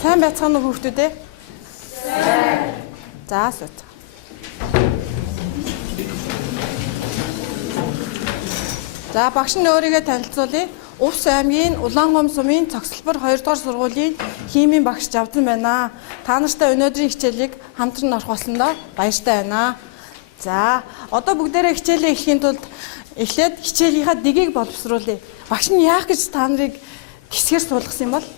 Сайн байцгаана уу хүүхдүүд ээ? Сайн. За сууц. За багш нь өөрийгөө танилцуулъя. Увс аймгийн Улаангом сумын Цогцлбор 2 дугаар сургуулийн химийн багш Жавдан байна. Та нартай өнөөдрийн хичээлийг хамтран орох болсондоо баяртай байна. За одоо бүгдээрээ хичээлээ эхийн тулд эхлээд хичээлийнхаа дэгийг боловсруулъя. Багш нь яах гэж та нарыг хэсгээр суулгасан юм бол?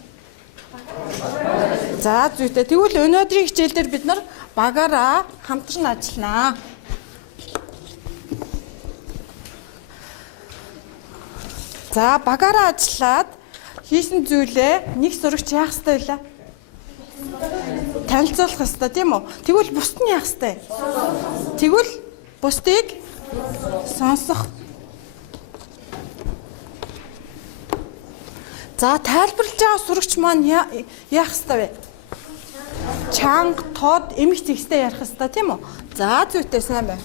За зүйтэй. Тэгвэл өнөөдрийн хичээл дээр бид нар багаараа хамтран ажилланаа. За багаараа ажиллаад хийсэн зүйлээ нэг сурагч яах ёстой вэ? Танилцуулах ёстой тийм үү? Тэгвэл бусд нь яах ёстой? Тэгвэл бусдыг сонсох. За тайлбарлаж байгаа сурагч маань яах ёстой вэ? Чанга, тод, эмх зэгстэй ярих ёстой тийм үү? За зүйтэй сайн байна.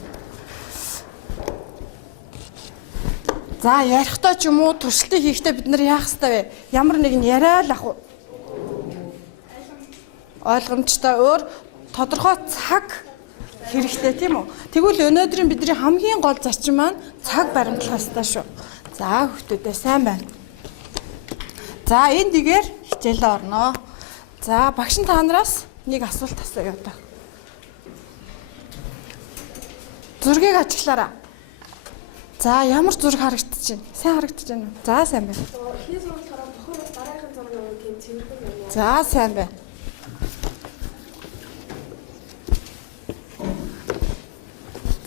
За ярихдаа ч юм уу туршилтыг хийхдээ бид нар яах ёстой вэ? Ямар нэгэн яриа л ах уу? Ойлгомжтой өөр тодорхой цаг хэрэгтэй тийм үү? Тэгвэл өнөөдрийн бидний хамгийн гол зарчим маань цаг баримтлах ёстой шүү. За хүүхдүүдээ сайн байна. За энэ дигээр хичээлдээ орноо. За багш нь та нараас нэг асуулт асууя одоо. Зургийг ажиглаарай. За ямар зураг харагдаж байна? Сайн харагдаж байна уу? За сайн байна. Эхний зураг хараад бохор дараагийн зураг нэг тийм цэвэрхэн байна. За сайн байна.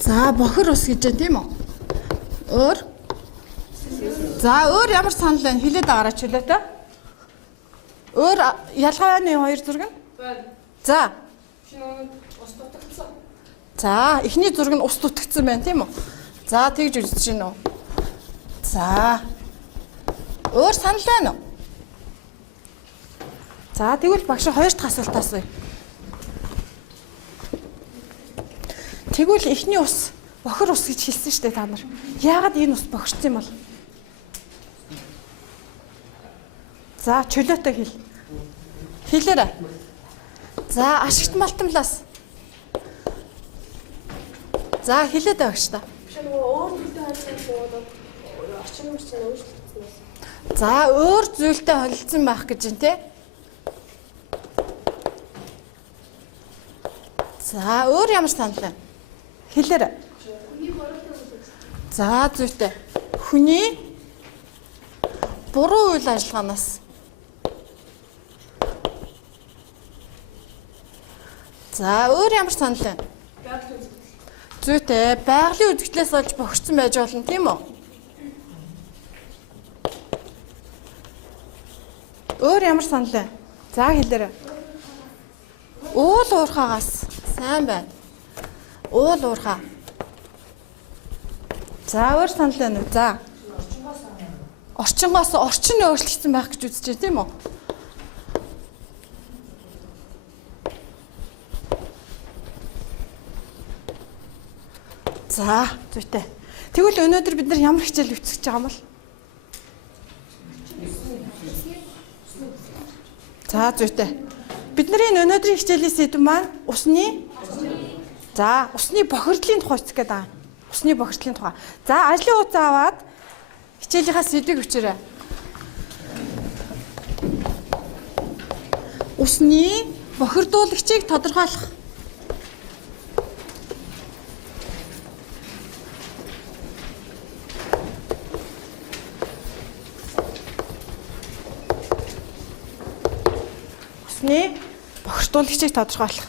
За бохор ус гэж байна тийм үү? Өөр? За өөр ямар санал байна? Хэлээд байгаарай ч үлээ та. Өөр ялгаа байна уу хоёр зураг нь? Байна. За. Шинэ ус дутагдсан. За эхний зураг нь ус дутагдсан байна тийм үү? За тэгж үзэж гин үү? За. Өөр санал байна уу? За тэгвэл багш хоёр дахь асуулт асууя. Тэгвэл эхний ус бохор ус гэж хэлсэн шүү дээ та нар. Яагаад энэ ус бохирцсон юм бол? За чөлөөтэй хэл. Хэлээрэй. За ашигт малтамлаас. За хэлээд багш та. Өөр зүйлтэй холилдсон орчин үеийн өөрчлөгдсөн байна. За өөр зүйлтэй холилдсон байх гэж байна те. За өөр ямар санал байна? Хэлээрэй. За зүйтэй. Хүний буруу үйл ажиллагаанаас. За өөр ямар санал байна? Зүйтэй. Байгалийн үзэгдлээс олж бохирцсон байж болно тийм үү? Өөр ямар санал байна? За хэлээрэй. Уул уурхаагаас. Сайн байна. Уул уурхаа. За өөр санал байна уу? За. Орчингоос орчин өөрчлөгдсөн байх гэж үзэж байна тийм үү? За, зүйтэй. Тэгвэл өнөөдөр бид нар ямар хичээл өвцөж байгаа юм бол? За, зүйтэй. Бидний өнөөдрийн хичээлийн сэдэв маань усны усны бохирдлын тухай үзэх гээд байгаа. Усны бохирдлын тухай. За, ажлын хуудас аваад хичээлийнхаа сэдвийг өчөөрэй. Усны бохирдуулагчийг тодорхойлох. Усны бохирдуулагчийг тодорхойлох.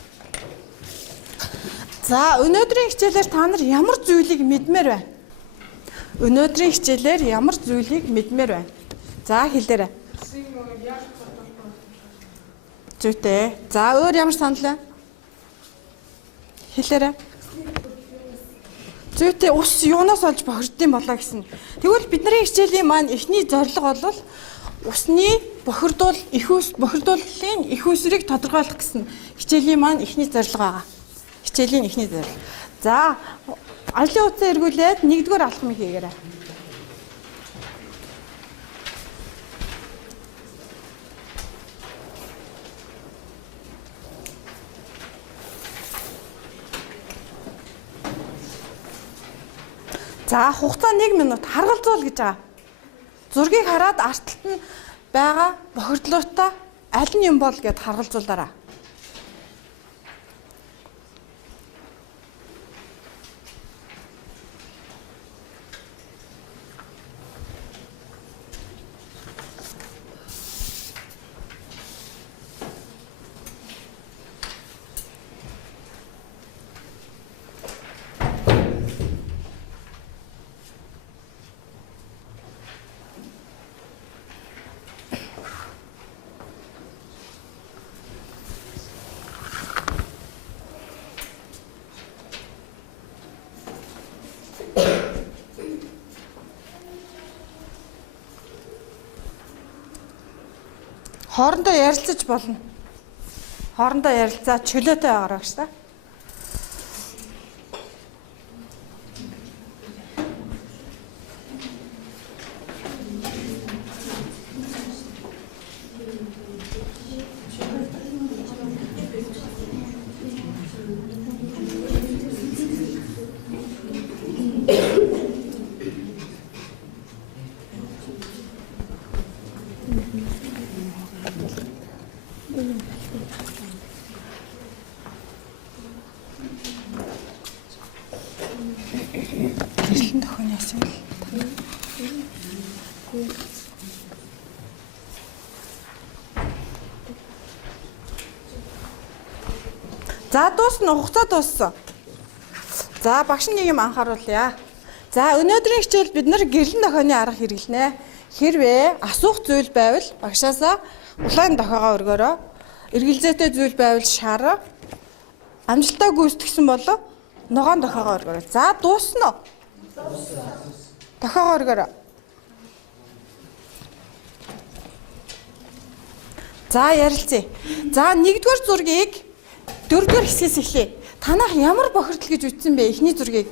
За, өнөөдрийн хичээлээр та нар ямар зүйлийг мэдмээр байна? Өнөөдрийн хичээлээр ямар зүйлийг мэдмээр байна? За, хэлээрэй. Зүйтэй. За, өөр ямар санал байна? Хэлээрэй. Зүйтэй ус юунаас олж бохирдсон болоо гэсэн. Тэгвэл бидний хичээлийн маань эхний зорилго бол усны бохирдуулалтын их усрыг тодорхойлох гэсэн хичээлийн маань эхний зорилго байгаа. Хичээлийн эхний зорилго. За, ажлын хуудасаа эргүүлээд 1-р алхмыг хийгээрэй. За хугацаа 1 минут харгалзуул гэж байгаа. Зургийг хараад артталт нь байгаа бохирдлуудаа аль нь юм бол гэд харгалзуулаарай. Хоорондоо ярилцаж болно. Хоорондоо ярилцаа чөлөөтэй байгаарай гэж та. Тэрлэн тохионы асуул. За дуусна, хугацаа дууссан. За багш нэг юм анхааруулъя. За өнөөдрийн хичээлд бид нар гэрлэн тохионы арга хэрэглэнэ. Хэрвээ асуух зүйл байвал багшаасаа улаан тохиогоо өргөөрэй. Эргэлзээтэй зүйл байвал шар. Амжилтаа гүйцэтгсэн бол ногоон тохиогоо өргөөрэй. За дуусна уу? Тохиогоо өргөөрэй. За ярилцъя. За нэгдүгээр зургийг дөрөвдүгээр хэсгээс эхлэе. Танах ямар бохирдол гэж үтсэн бэ? Эхний зургийг.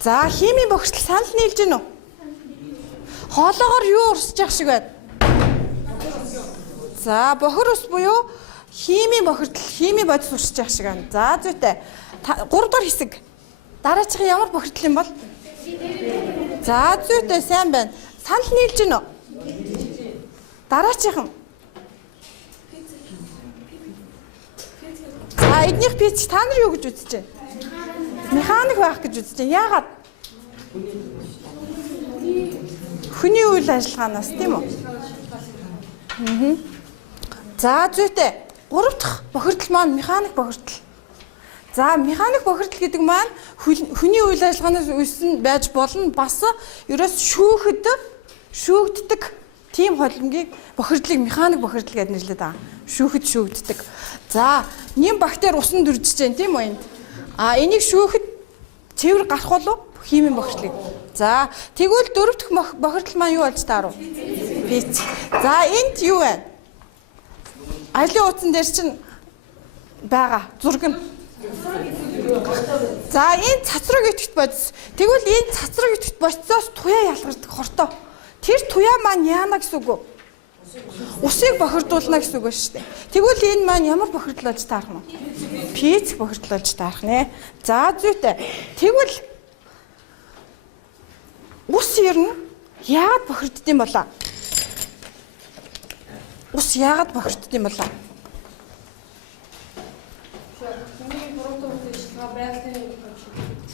За химийн бохирдол санал нийлж гэнэ үү? Хоолоогоор юу урсж явах шиг байна? За бохир ус буюу химийн бохирдол, химийн бодис урсж явах шиг байна. За зүйтэй. 3 дахь хэсэг. Дараачих ямар бохирдол юм бол? За зүйтэй сайн байна. Санал нийлж гэнэ үү? Дараачих нь. За эднийх пич та нар юу гэж үзэж байна? Механик байх гэж үзэж байна. Яагаад? Хүний үйл ажиллагаанаас тийм үү? За зүйтэй. 3 дахь бохирдол маань механик бохирдол. За механик бохирдол гэдэг маань хүний үйл ажиллагаанаас үүссэн байж болно. Бас ерөөс шүүгддэг тийм холимгийн бохирдлыг механик бохирдол гэж нэрлэдэг байгаа. Шүүгддэг. За нэм бактери усан дүржиж जैन тийм үү энд. Энийг шүүхэд цэвэр гарах болов химийн бохирдлыг. За тэгвэл 4 дахь бохирдол маань юу болж таарав? Пич. За энд юу вэ? Аялын утсан дээр чинь байгаа зураг нь. За энэ цацраг идэвхт бодис. Тэгвэл энэ цацраг идэвхт бодисоос туяа ялгардаг хортой. Тэр туяа маань яана гэсэн үг үү? Усыг бохирдуулна гэсэн үг байна шүү дээ. Тэгвэл энэ маань ямар бохирдол болж таарах нь? Пич бохирдол болж таарах нэ. За зүйтэй. Тэгвэл ус ер нь яагаад бохирддсан болоо? Ус яагаад бохирддсан болоо?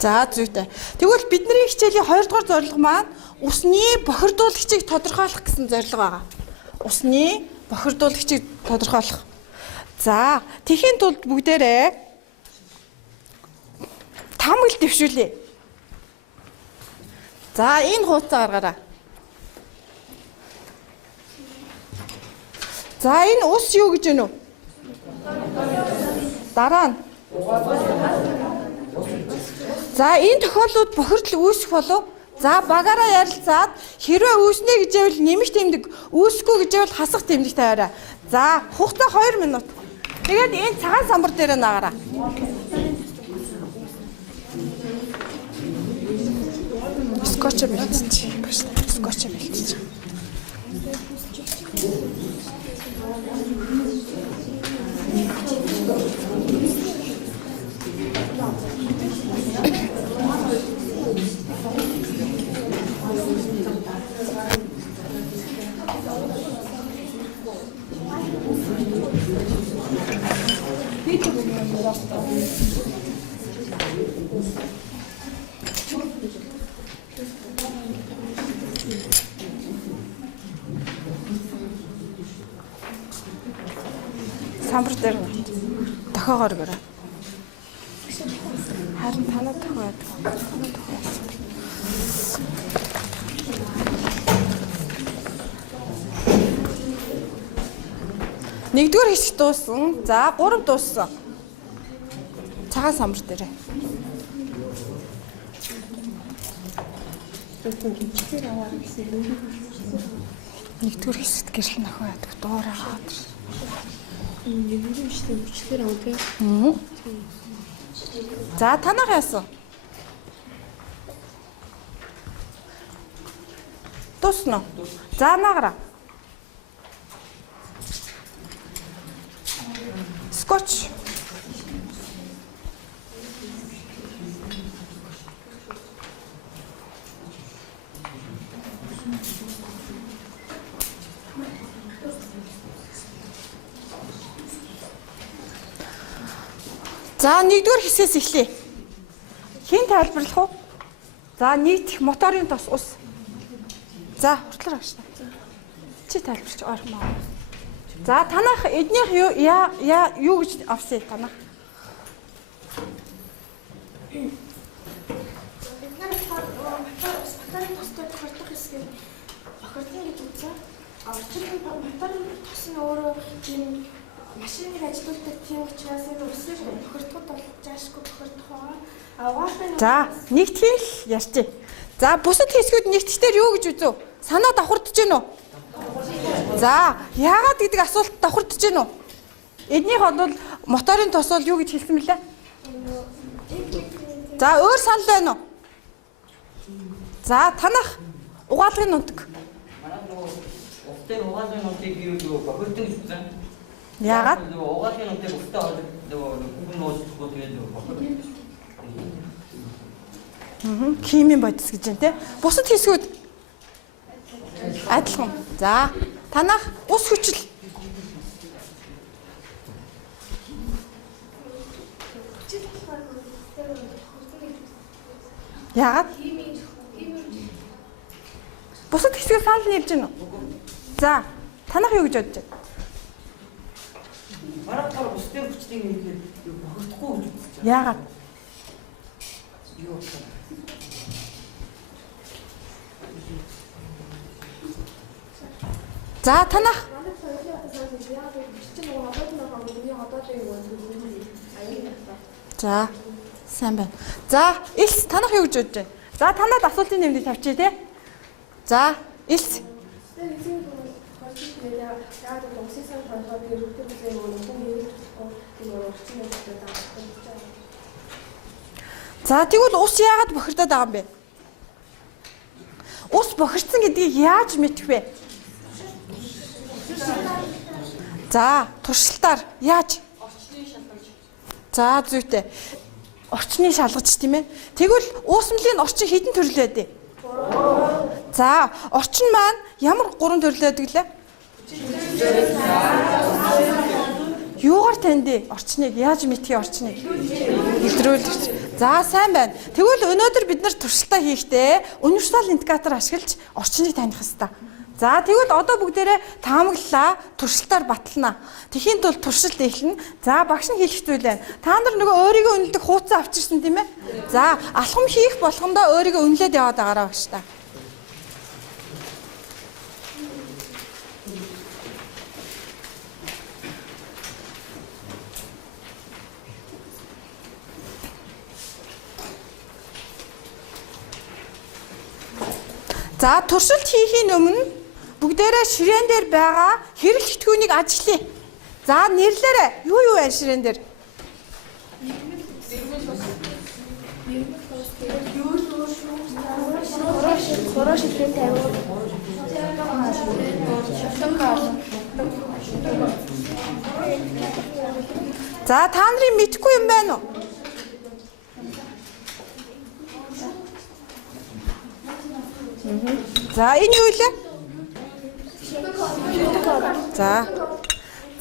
За зүйтэй. Тэгвэл бидний хичээлийн 2 дугаар зорилго маань усны бохирдуулагчийг тодорхойлох гэсэн зорилго байгаа. Усны бохирдуулагчийг тодорхойлох. За тэхийн тулд бүгдээрээ 5 ил дэвшүүлье. За энэ хуудасаа гаргаарай. За энэ ус юу гэж байна уу? Дараа нь. За энэ тохиолдлууд бохирдол үүсэх болов. За багаараа ярилцаад хэрвээ үүснэ гэж байвал нэмэх тэмдэг, үүсэхгүй гэж байвал хасах тэмдэг тавиарай. За хугацаа 2 минут. Тэгээд энэ цагаан самбар дээр наагаарай. Скотч бэлтчих. Скотч бэлтчих. Самбар дээр дохоогоор гэрээ. Харин танаа дохоо байдаг. Нэгдүгээр хэсэг дууссан. За 3 дууссан. Цагаан самбар дээрээ. Нэгдүгээр хэсэгт гэрэл нөхөө яадаг дуурайгаад. Нэгдүгээр хэсэгт үчлэгээр авдаг. За танах яасан? Дуусна уу? За наагара. Скотч. За нэгдүгээр хэсгээс эхлэе. Хин тайлбарлах уу? За нийт моторын тос ус. За хүртлэр агш. Чи тайлбарч ойрхон маа. За танах эднийх юу гэж авсан танах? Моторын тостой бохирдох хэсгийг бохирдно гэж үзсэн. Орчин моторын тос нь өөрөө тийм машиныг ажилуулдаг тийм учраас энэ үсэг бохирдоход бол заашгүй бохирдох байгаа. За нэгтгэн л ярьчих. За бусад хэсгүүд нэгтгэхтэр юу гэж үзв? Санаа давхардж гэнэ үү? За яагаад гэдэг асуулт давхардж гэнэ үү? Эднийх бол моторын тос бол юу гэж хэлсэн мөлий? За өөр санал байна уу? За танах угаалгын нутаг. Манай уфтын угаалгын нутгийг юу бохирдсон гэж үзсэн. Яагаад? Угаалгын нутгийг уфтаа хоолой хүн нууцлахгүй тэгээд бохирдсон. Химийн бодис гэж байна те. Бусад хэсгүүд адилхан. За танах ус хүчил. Яагаад? Бусад хэсгээр санал нэрж гэнэ үү? За танах юу гэж бодож байна? Маргааш бусдын хүчтэй нэрлээд бохирдохгүй гэж үзсэн. Яагаад? Юу вэ? За танах Манай соёлын хатаас яг бичсэн нөгөө одоогийн хамгийн одоогийн За сайн байна. За Илс танах юу гэж бодож байна? За танаад асуултын нэмрийг тавьчих тий. За Илс За тэгвэл ус яагаад бохирдоод байгаа юм бэ? Ус бохирдсон гэдгийг яаж мэдэх вэ? За туршилтаар яаж? За зүйтэй. Орчны шалгаж тийм ээ. Тэгвэл уусмлын орчин хэдэн төрөл байдэ? 3. За орчин маань ямар 3 төрөл байдаг лээ? Юугаар тандэ орчныг? Яаж мэдхий орчныг? Илрүүлэгч. За сайн байна. Тэгвэл өнөөдөр бид нар туршилтаа хийхдээ универсал индикатор ашиглаж орчныг таних ёстой. За тэгвэл одоо бүгдээрээ таамаглалаа, туршилтаар баталнаа. Тэхийн тулд туршилт эхэлнэ. За багш нь хэлэх зүйл байна. Та нар нөгөө өөрийгөө үнэлдэг хуудас авчирсан тийм ээ? За алхам хийх болгондоо өөрийгөө үнэлээд яваад байгаараа багш та. За туршилт хийхийн өмнө бүгдээрээ ширээн дээр байгаа хэрэгэл хэтгүүнийг ажиллая. За нэрлээрэй. Юу юу байна ширээн дээр? Хороо шилхэн тавиу. За та нарын мэдхгүй юм байна уу? За энэ юу вэ?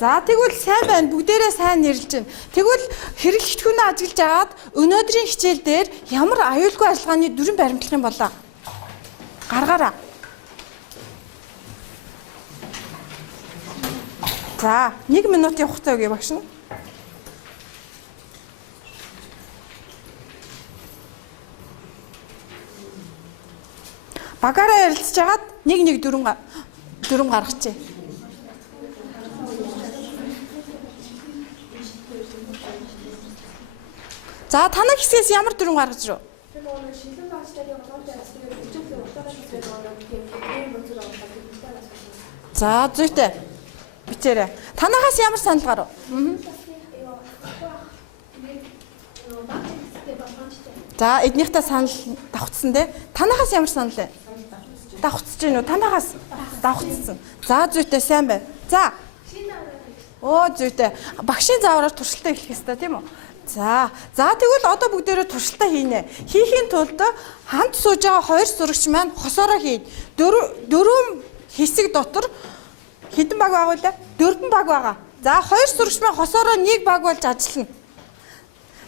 За тэгвэл сайн байна. Бүгдээрээ сайн нэрлэж байна. Тэгвэл хэрэглэгдэхүүнээ ажиглаж агаад өнөөдрийн хичээл дээр ямар аюулгүй ажиллагааны дүрэн баримтлах юм болоо? Гаргаараа. За 1 минутын хугацаа өгье багш нь. Багаараа ярилцж агаад нэг дүрэн гаргачих. За танай хэсгээс ямар дүрэн гаргаж ирв? шилэн багцлын болгоомж ажилладаг хүчтэй уртаас хийдэг ийм бүцэр авах. За зүйтэй. Бичээрэй. Танахаас ямар санал гарав? За эднийхтэй санал давхцсан дээ. Танахаас ямар санал вэ? Давхцж гин үү? Танахаас давхцсан. За зүйтэй сайн байна. За. Оо зүйтэй. Багшийн заавараар туршилтаа эхлэх ёстой тийм үү? За тэгвэл одоо бүгдээрээ туршилтаа хийнэ. Хийхийн тулд хамт сууж байгаа хоёр сурагч маань хосоороо хийн. Дөрвөн хэсэг дотор хэдэн баг байгуулаа? 4 баг байгаа. За хоёр сурагч маань хосоороо нэг баг болж ажиллана.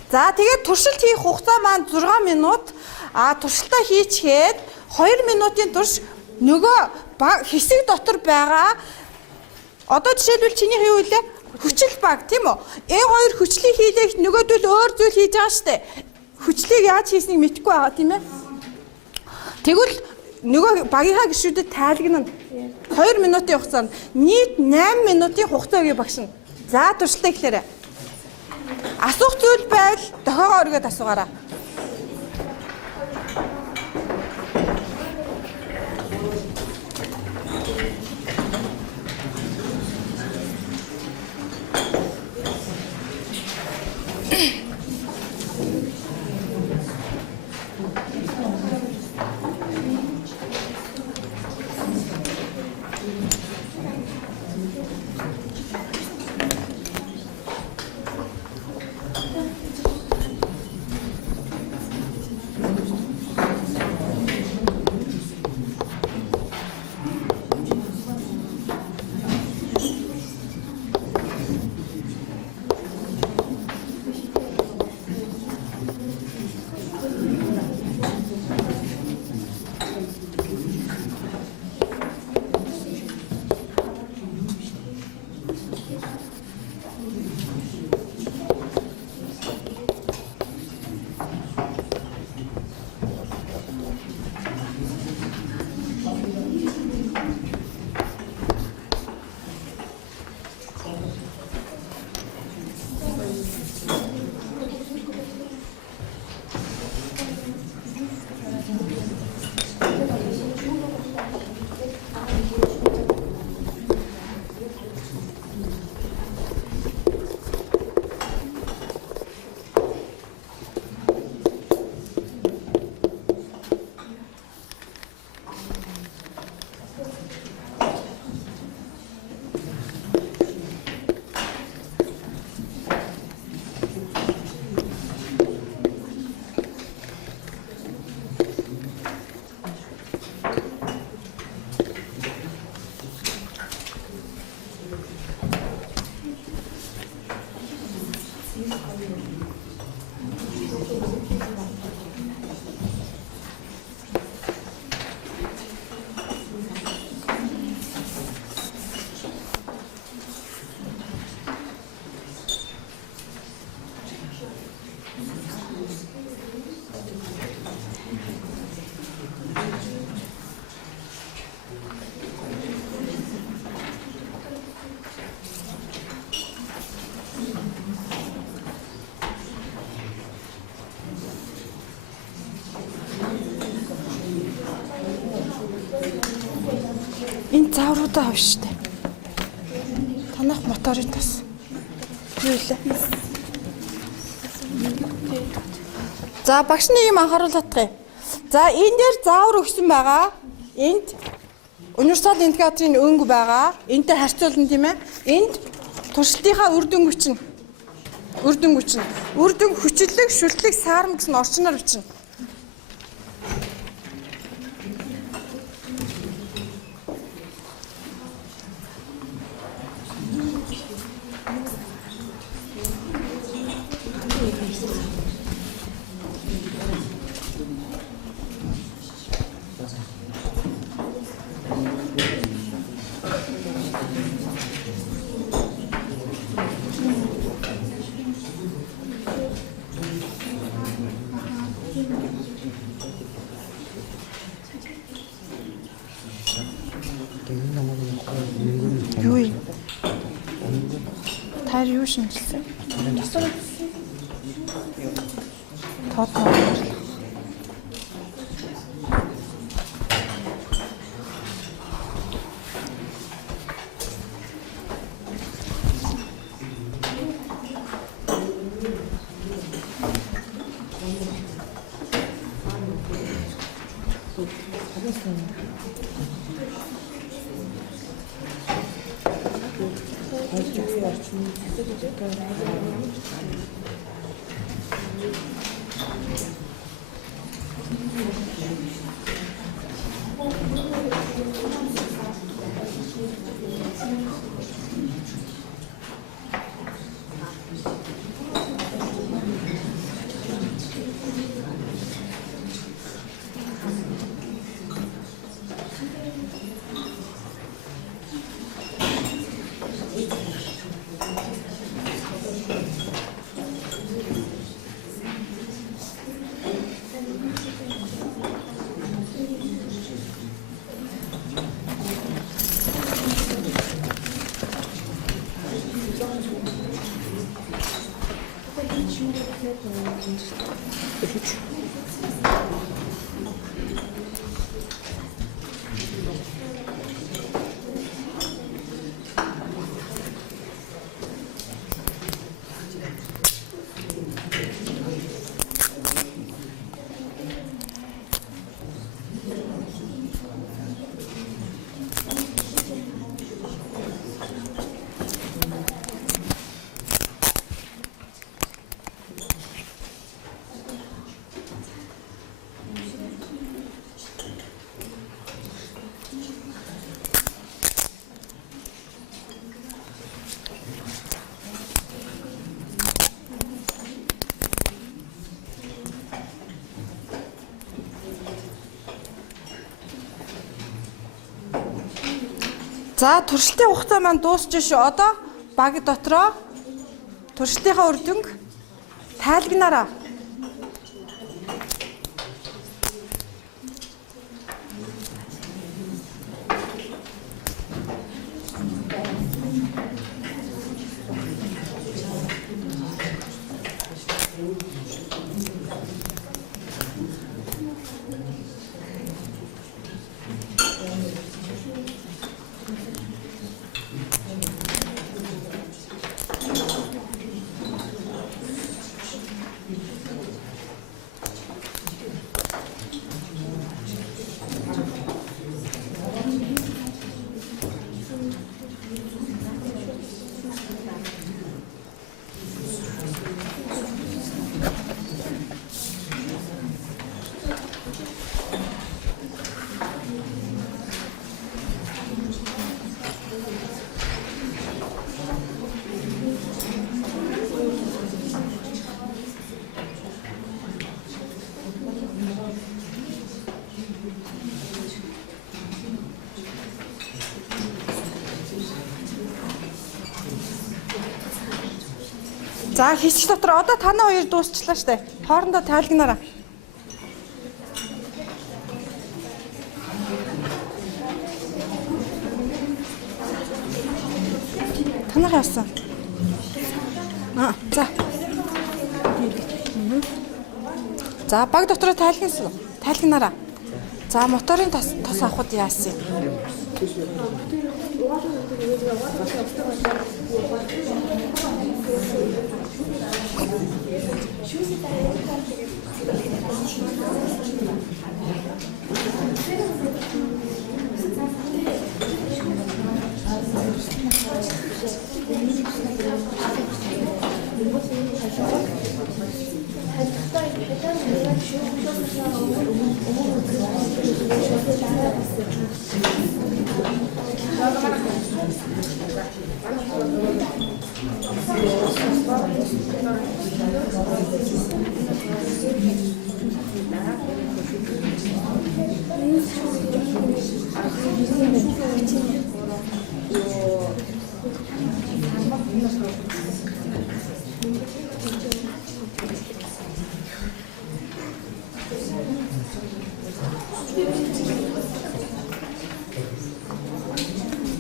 За тэгээд туршилт хийх хугацаа маань 6 минут. Туршилтаа хийчихэд 2 минутын турш нөгөө хэсэг дотор байгаа одоо жишээлбэл чиний хий үлээ хүчил баг тийм үү? Хоёр хүчлийг хийлээ нөгөөдөл өөр зүйл хийж байгаа штэ. Хүчлийг яаж хийснийг мэдэхгүй байгаа тийм ээ. Тэгвэл нөгөө багийнхаа гишүүдэд тайлагна. 2 минутын хугацаанд нийт 8 минутын хугацаа өгье багш нь. За туршилтаа эхлээрэй. Асуух зүйл байвал дохоогоо өргөд асуугаарай. Энэ заавруудаа авш штэ. Танах моторын тас. Юу вэ? За багш нэг юм анхааруулах гэх. За энэ дээр заавар өгсөн байгаа. Энд универсал индикаторын өнгө байгаа. Энтэй харьцуулна тийм ээ. Энд туршилтынхаа үр дүн хүчин. Үр дүн хүчлэг, шүтлэг, саарм гэсэн орчноор бичнэ. Хайр юу шинжилсэн? Тод. За туршилтын хугацаа маань дуусч шүү. Одоо баг дотроо туршилтынхаа үр дүнг тайлагнараа. За хийчих дотор одоо танаа хоёр дуусчлаа штэ. Хоорондоо тайлагнараа. Танаа яасан? За. За баг дотроо тайлагнараа. За моторын тос авахд яасан?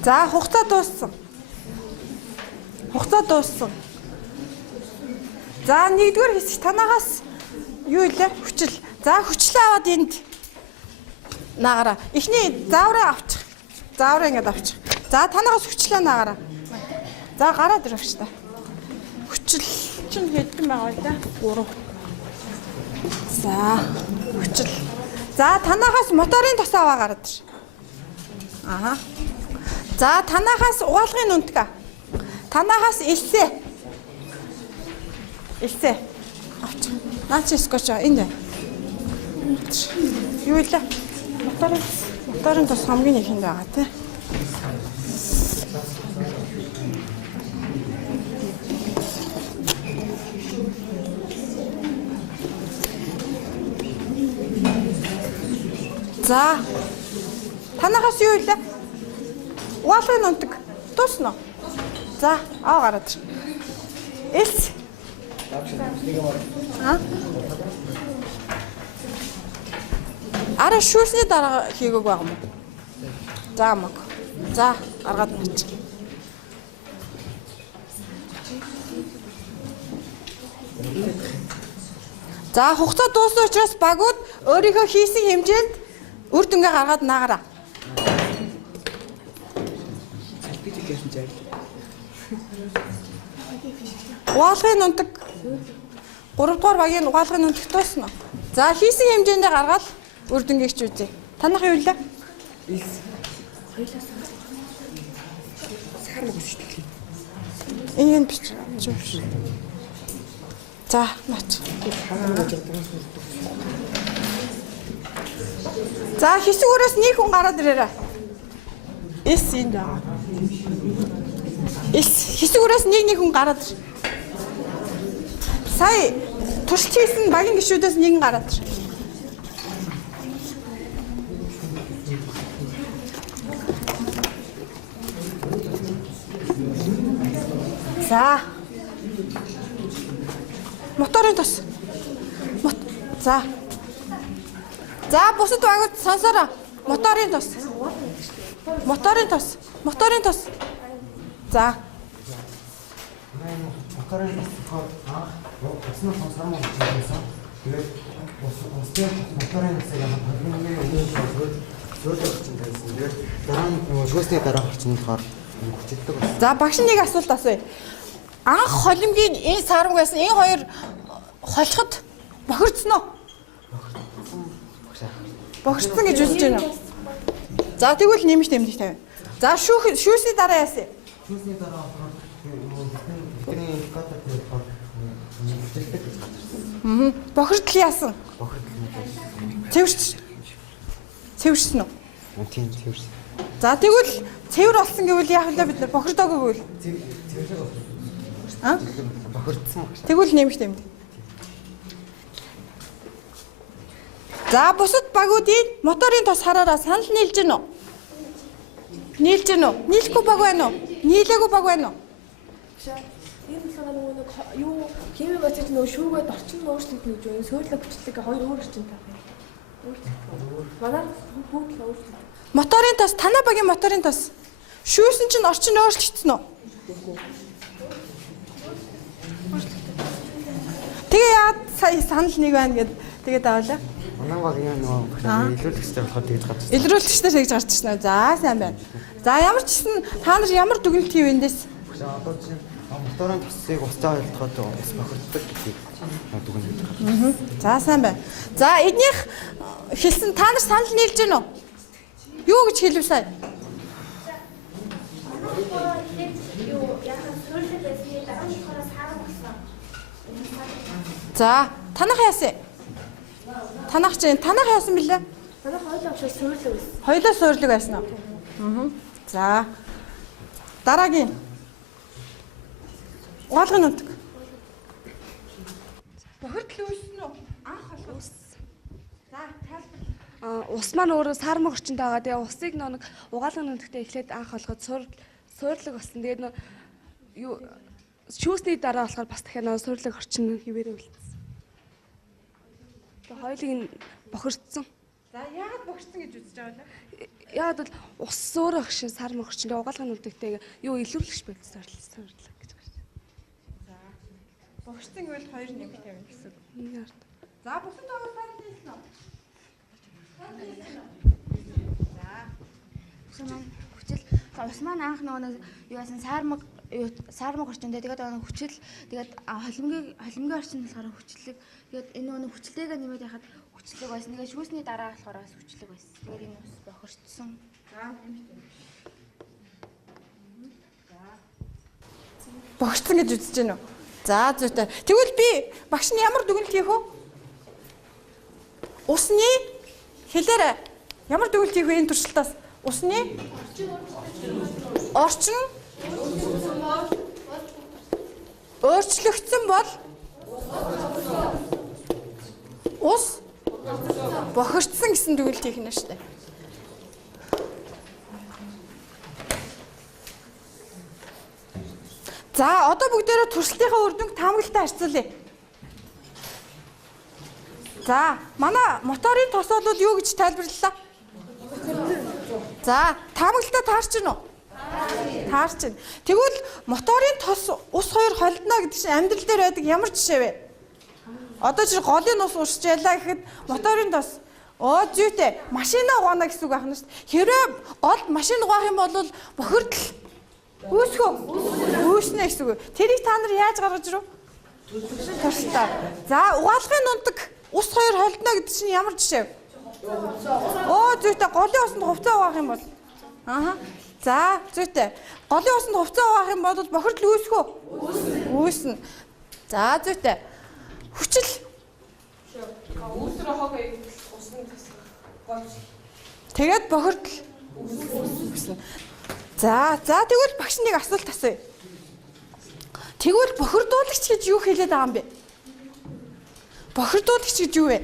За хугацаа дууссан. Хугацаа дууссан. За нэгдүгээр хэсэг танаагаас юу илээ? Хүчил. За хүчлээ аваад энд наагаараа. Эхний заавраа авчих. Заавраа ингэж авчих. За танаагаас хүчлээ наагаараа. За гараад ирэх та. Хүчил чинь хэдэн байгаа вэ? 3. За хүчил. За танаагаас моторын тос аваа гараад ир. Аха. За танаагаас угаалгын нүнтгэ. Танаагаас элсээ. Элсээ. Авч. Наач скотч энд. Юу илээ? Моторын тос хамгийн ихэнд байгаа тий. За. Танаагаас юу илээ? Угаалгын нүнтэг. Дуусна уу? За, аа гараад ир. Элс. Ара шүүсний дараа хийгээг байгаа юм уу? За маг. За, гаргаад нач. За, хугацаа дууссан учраас багууд өөрийнхөө хийсэн хэмжээнд үр дүнгээ гаргаад наагаараа. Угаалгын нүнтэг 3 дугаар багийн угаалгын нүнтэг дуусна. За хийсэн хэмжээндээ гаргаад үр дүнгээ хич үзье. Танах юу вэ? Энэ бич. За нач. За хэсгүүрээс нэг хүн гараад ирээрэй. Эс энд байгаа. Эс хэсгүүрээс нэг хүн гараад ир. Сая туршилт хийсэн багийн гишүүдээс нэгэн гараад ир. За. Моторын тос. За. За бусад багууд сонсороо. Моторын тос. Моторын тос. Моторын тос. За. Моторын тос осноо сонсомоо гэсэн. Тэгээд устай моторын тосыг хамгийн зөөлөх чинь байсан. Тэгээд дараа нь шүүсний дараа орчин болохоор хүчтэй байна. За багш нэг асуулт асууя. Анх холимгийн энэ сармаг байсан энэ хоёр холход бохирдсон уу? Бохирдсон гэж үзэж байна уу? За тэгвэл нэмж тэмдэг тавь. За шүүсний дараа яасан? Шүүсний дараа бидний индикатор дээр бохирдол яасан? Цэвэрсэн үү? Тийм цэвэрсэн. За тэгвэл цэвэр болсон гэвэл яах вэ бид нар бохирдоогүй гэвэл? Аа? Бохирдсан. Тэгвэл нэмж тэмдэг. За бусад багуудын моторын тос хараараа санал нийлж гэнэ үү? Нийлж гэнэ үү? Нийлэхгүй баг байна уу? Нийлээгүй баг байна уу? Энэ болохоор нэг юу химийн процесс нөгөө шүүгээд орчин өөрчлөлт гэж байна. Сөөрлөг хүчлэг хоёр өөр орчинтай байна. Манай бүгд л өөрчлөлт. Моторын тос танаа багийн моторын тос. Шүүсэн чинь орчин өөрчлөгдсөн үү? Тэгээ яа сая санал нэг байна гэд тэгээд авлаа. Манай багийн нөгөө илрүүлэгчтэй болохоор тэгж гарч. Илрүүлэгчтэй тэгж гарч ирсэн үү? За сайн байна. За ямар ч гэсэн та нар ямар дүгнэлт хийв эндээс? Одоо чинь моторын тосыг устаа ойлгоход бас бохирддаг гэдгийг дүгнэж гарч. За сайн байна. За эднийх хэлсэн та нар санал нийлж гэнэ үү? Юу гэж хэлв сая? За танах яасан? Танах яасан бэлээ? Манай хоёулаа авшаа суурлаг байсан. Хоёулаа суурлаг байсан уу? Аа. За. Дараагийн. Угаалгын нүнтэг. Бохирдол үүснэ үү? Анх холгоос. За, тайлбар. Ус маань өөрөө сармаг орчинд байгаа. Тэгээ усыг нэг угаалгын нүнтэгтэй эхлээд анх холгоод суурлаг болсон. Тэгээд юу шүүсний дараа болохоор бас дахиад суурлаг орчин хിവэрэ үлдсэн. Тэгээ хоёулыг бохирдсон. За, яагаад бохирдсон гэж үзэж байгаа вэ? Яагаад бол ус өөрөө агш сармаг орчинд угаалгын нүнтэгтэй юу илрүүлэгч байд суурлаг гэж байна. Богшцсан гэвэл 2 нэмэх тавина гэсэн. Нэг ард. За бусад байгаа сайн хэлсэн үү? Хүчил ус маань анх нөгөө юу яасан саармаг орчинд тэгээд хүчил тэгээд холимгийн орчинд болохоор хүчлэг тэгээд энэ нөгөө хүчлэгээ нэмээд яхад хүчлэг байсан. Тэгээд шүүсний дараа болохоор бас хүчлэг байсан. Тэгээд энэ ус бохирчсон. Богшцсан гэж үзэж гэнэ үү? За зүйтэй. Тэгвэл би багш нь ямар дүгнэлт хийх вэ? Усны хэлээрээ ямар дүгнэлт хийх вэ энэ туршилтаас? Усны орчин өөрчлөгдсөн бол ус бохирдсан гэсэн дүгнэлт хийх нь шүү дээ. За одоо бүгдээрээ туршилтынхаа үр дүнг таамаглалтаа харьцуулъя. За манай моторын тос бол юу гэж тайлбарлалаа? За таамаглалтаа таарч гин үү? Таарч гин. Тэгвэл моторын тос ус хоёр холдно гэдэг чинь амьдрал дээр байдаг ямар жишээ вэ? Одоо чи голын ус урсч ялаа гэхэд моторын тос зүйтэй машина угаана гэсэн үг ахна шүү дээ. Хэрвээ гол машин угаах юм бол бохирдол үүснэ гэсэн үг. Тэрийг та нар яаж гаргаж ирв? Туршилтаар. За угаалгын нундаг ус хоёр холдно гэдэг чинь ямар жишээ вэ? Зүйтэй голын усанд хувцас угаах юм бол. За зүйтэй. Голын усанд хувцас угаах юм бол бохирдол үүсэх үү? Үүснэ. За зүйтэй. Хүчил. Үүсрэ хог усны тасгах. Тэгээд бохирдол үүснэ. За тэгвэл багш нэг асуулт асууя. Тэгвэл бохирдуулагч гэж юу хэлээд байгаа юм бэ? Бохирдуулагч гэж юу вэ?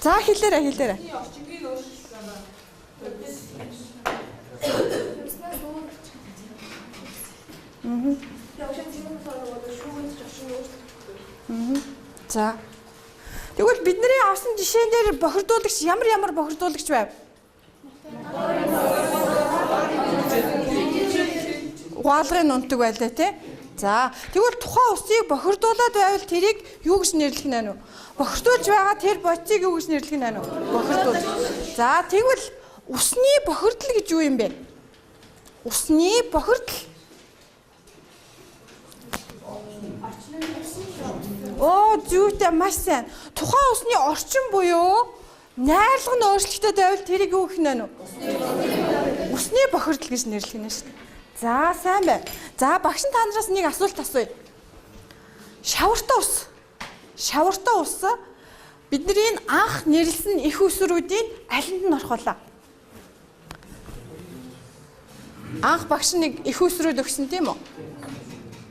За хэлээрэй. Орчингийн өөрчлөлт байна. За. Тэгвэл бидний авсан жишээн дээр бохирдуулагч ямар бохирдуулагч байв? Угаалгын нунтаг байлаа тий. За тэгвэл тухайн усыг бохирдуулаад байвал тэрийг юу гэж нэрлэх нь вэ? Бохирдуулж байгаа тэр бодисыг юу гэж нэрлэх нь вэ? Бохирдуулж. За тэгвэл усны бохирдол гэж юу юм бэ? Усны бохирдол. Зүйтэй маш сайн. Тухайн усны орчин буюу найрлага нь өөрчлөлттэй байвал тэрийг юу гэх нь вэ? Усны бохирдол гэж нэрлэх нь шүү дээ. За сайн байна. За багш та нараас нэг асуулт асууя. Шавартай ус бидний анх нэрлсэн их усруудын алинд нь орхолоо? Анх багш нэг их усрууд өгсөн тийм үү?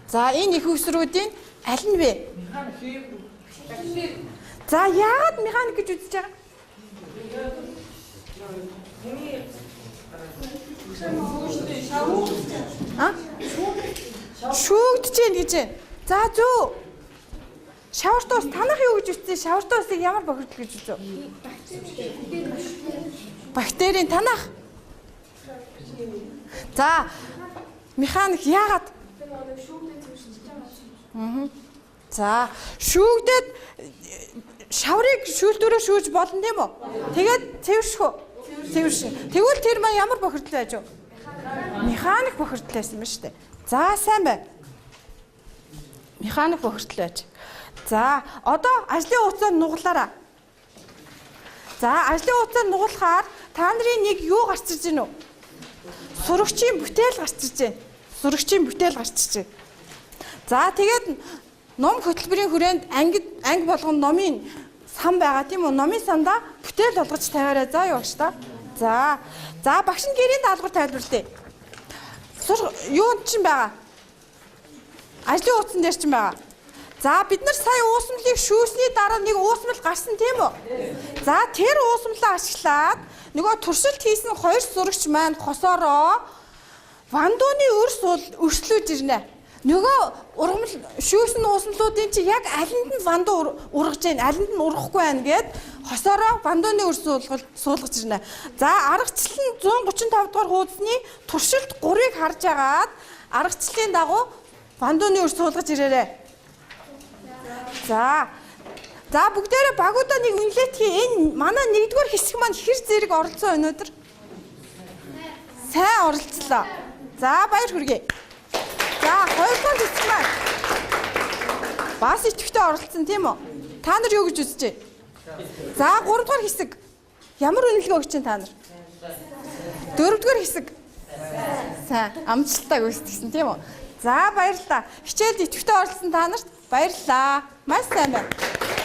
За энэ их усруудын аль нь вэ? За яагаад механик гэж үзэж байгаа? Шүүгдэж гин гэж. За зөө. Шавартай ус танах юу гэж үзсэн? Шавартай усыг ямар бохирдол гэж үзв? Бактерийн танах. За механик яагаад? За шүүгдээд шаврыг шүүлтүүрээр шүүж болно тийм үү? Тэгээд цэвэрших үү? Цэвэршин. Тэгвэл тэр маань ямар бохирдол байж вэ? Механик бохирдол байсан ба штэ. За сайн байна. Механик бохирдол байж. За одоо ажлын хугацаанд нуглаараа. За ажлын хугацаанд нуглахаар та нарын нэг юу гарч ирж гэнэ үү? Сурагчийн бүтээл гарч ирж байна. За тэгээд ном хөтөлбөрийн хүрээнд анги болгон номын сан байгаа тийм үү? Номын сандаа бүтээл болгож тавиарай. За юу багш та? За багш нь гэрийн даалгавар тайлбарлая. Юунд чинь байгаа? Ажлын хуудсан дээр чинь байгаа. За бид нар сая уусмлыг шүүсний дараа нэг уусмал гарсан тийм үү? За тэр уусмлаа ашиглаад нөгөө туршилт хийсэн хоёр сурагч маань хосоороо вандууны өрс өрслөөж ирнэ. Нөгөө ургамал шүүсэн ууснуудын чи яг алинд нь вандуу ургаж байна, алинд нь ургахгүй байна гэд хосоороо вандууны өрс суулгаж ирнэ. За аргачлал нь 135 дугаар хуудасны туршилт 3-ыг харж агаад аргачлалын дагуу вандууны өрс суулгаж ирээрэй. За бүгдээрээ багуудаа нэг үнэлээт хий. Энэ манай 1-р хэсэг маань хэр зэрэг оролцсон өнөөдөр? Сайн оролцлоо. За баяр хүргэе. За 2-р хэсэг маань бас идэвхтэй оролцсон тийм үү? Та нар юу гэж үзэж байна? За 3-р хэсэг ямар үнэлгээ өгч чинь та нар? 4-р хэсэг сайн амжилттай гүйцэтгсэн тийм үү? За баярлалаа. Хичээлд идэвхтэй оролцсон та нарт баярлалаа. Маш сайн байна.